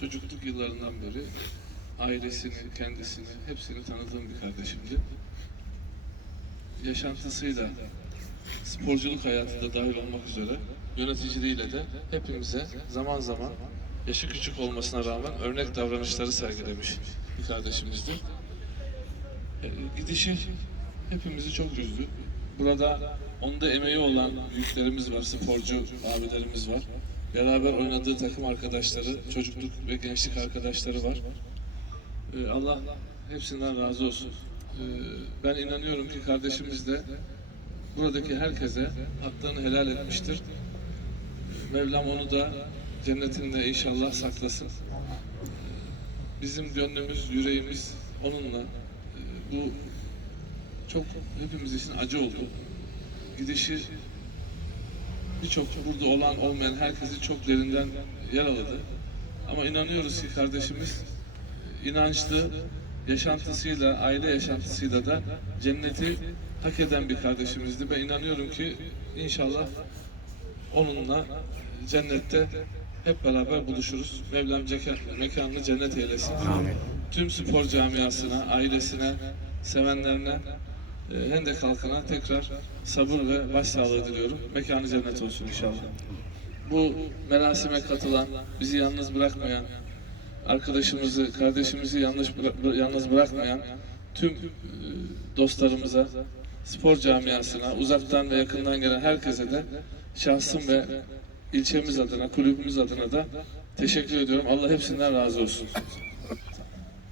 çocukluk yıllarından beri ailesini, kendisini, hepsini tanıdığım bir kardeşimdi. Yaşantısıyla, sporculuk hayatı da dahil olmak üzere yöneticiliğiyle de hepimize zaman zaman yaşı küçük olmasına rağmen örnek davranışları sergilemiş bir kardeşimizdi. E, Gidişi hepimizi çok üzdü. Burada onda emeği olan büyüklerimiz var, sporcu abilerimiz var. Beraber oynadığı takım arkadaşları, çocukluk ve gençlik arkadaşları var. Ee, Allah hepsinden razı olsun. Ee, Ben inanıyorum ki kardeşimiz de buradaki herkese haklarını helal etmiştir. Mevlam onu da cennetinde inşallah saklasın. Bizim gönlümüz, yüreğimiz onunla. Ee, Bu çok hepimiz için acı oldu. Gidişi birçok burada olan olmayan herkesi çok derinden yaraladı. Ama inanıyoruz ki kardeşimiz inançlı yaşantısıyla, aile yaşantısıyla da cenneti hak eden bir kardeşimizdi. Ben inanıyorum ki inşallah onunla cennette hep beraber buluşuruz. Mevlam mekanını cennet eylesin. Tüm spor camiasına, ailesine, sevenlerine, e, Hendek halkına tekrar sabır ve başsağlığı diliyorum. Mekanı cennet olsun inşallah. Bu merasime katılan, bizi yalnız bırakmayan, arkadaşımızı, kardeşimizi yanlış yalnız bırakmayan tüm e, dostlarımıza, spor camiasına, uzaktan ve yakından gelen herkese de şahsım ve ilçemiz adına, kulübümüz adına da teşekkür ediyorum. Allah hepsinden razı olsun.